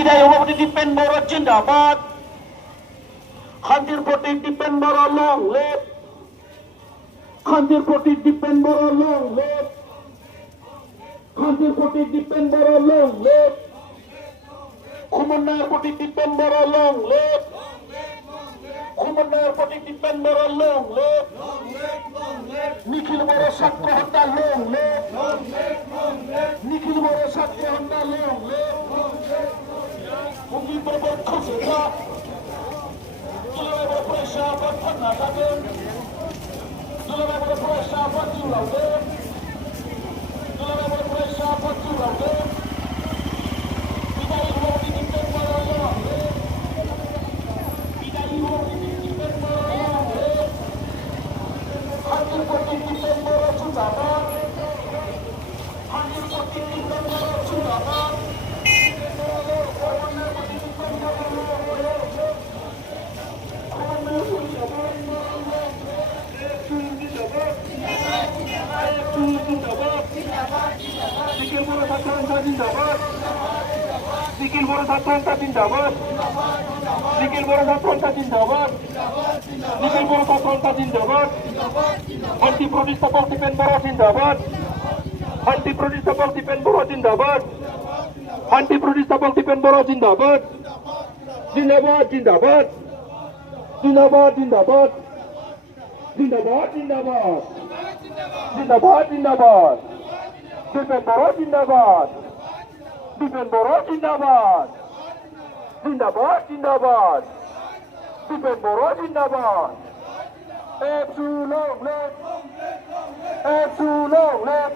বিদায়ী সভাপতি দীপেন বড় জিন্দাবাদ। শান্তির প্রতীক দীপেন বড় লং লিভ। শান্তির প্রতীক দীপেন বড় লং লিভ। শান্তির প্রতীক দীপেন বড় লং লিভ। সমন্বয়ের প্রতীক দীপেন বড় লং লিভ। সমন্বয়ের প্রতীক দীপেন বড় লং লিভ। নিখিল বড় ছাত্র হত্যা লং লিভ। নিখিল বড় ছাত্র হত্যা লং লিভ। মুজিব বড় খোঁজা জলবায়ু পয়সা বর্তমান না থাকেন। জলবায়ু পয়সা বর্তমান হবে। জলবায়ু পয়সা বর্তমান হবে। বিদায়ী সভাপতি দীপেন বড় লং লিভ। বিদায়ী সভাপতি দীপেন বড় লং লিভ। শান্তির প্রতীক দীপেন বড় জিন্দাবাদ। শান্তির প্রতীক দীপেন বড় জিন্দাবাদ। নিখিল বড় ছাত্র জিন্দাবাদ। নিখিল বড় ছাত্র জিন্দাবাদ। নিখিল বড় ছাত্র জিন্দাবাদ। নিখিল বড় ছাত্র জিন্দাবাদ। শান্তি প্রতিষ্ঠাপক দীপেন বড় জিন্দাবাদ। শান্তি প্রতিষ্ঠাপক দীপেন বড় জিন্দাবাদ। শান্তি প্রতিষ্ঠাপক দীপেন বড় জিন্দাবাদ। জিন্দাবাদ জিন্দাবাদ জিন্দাবাদ জিন্দাবাদ জিন্দাবাদ জিন্দাবাদ জিন্দাবাদ জিন্দাবাদ দীপেন বড় জিন্দাবাদ। দীপেন বড় জিন্দাবাদ। জিন্দাবাদ জিন্দাবাদ দীপেন বড় জিন্দাবাদ। একটু লং লিভ। একটু লং লিভ।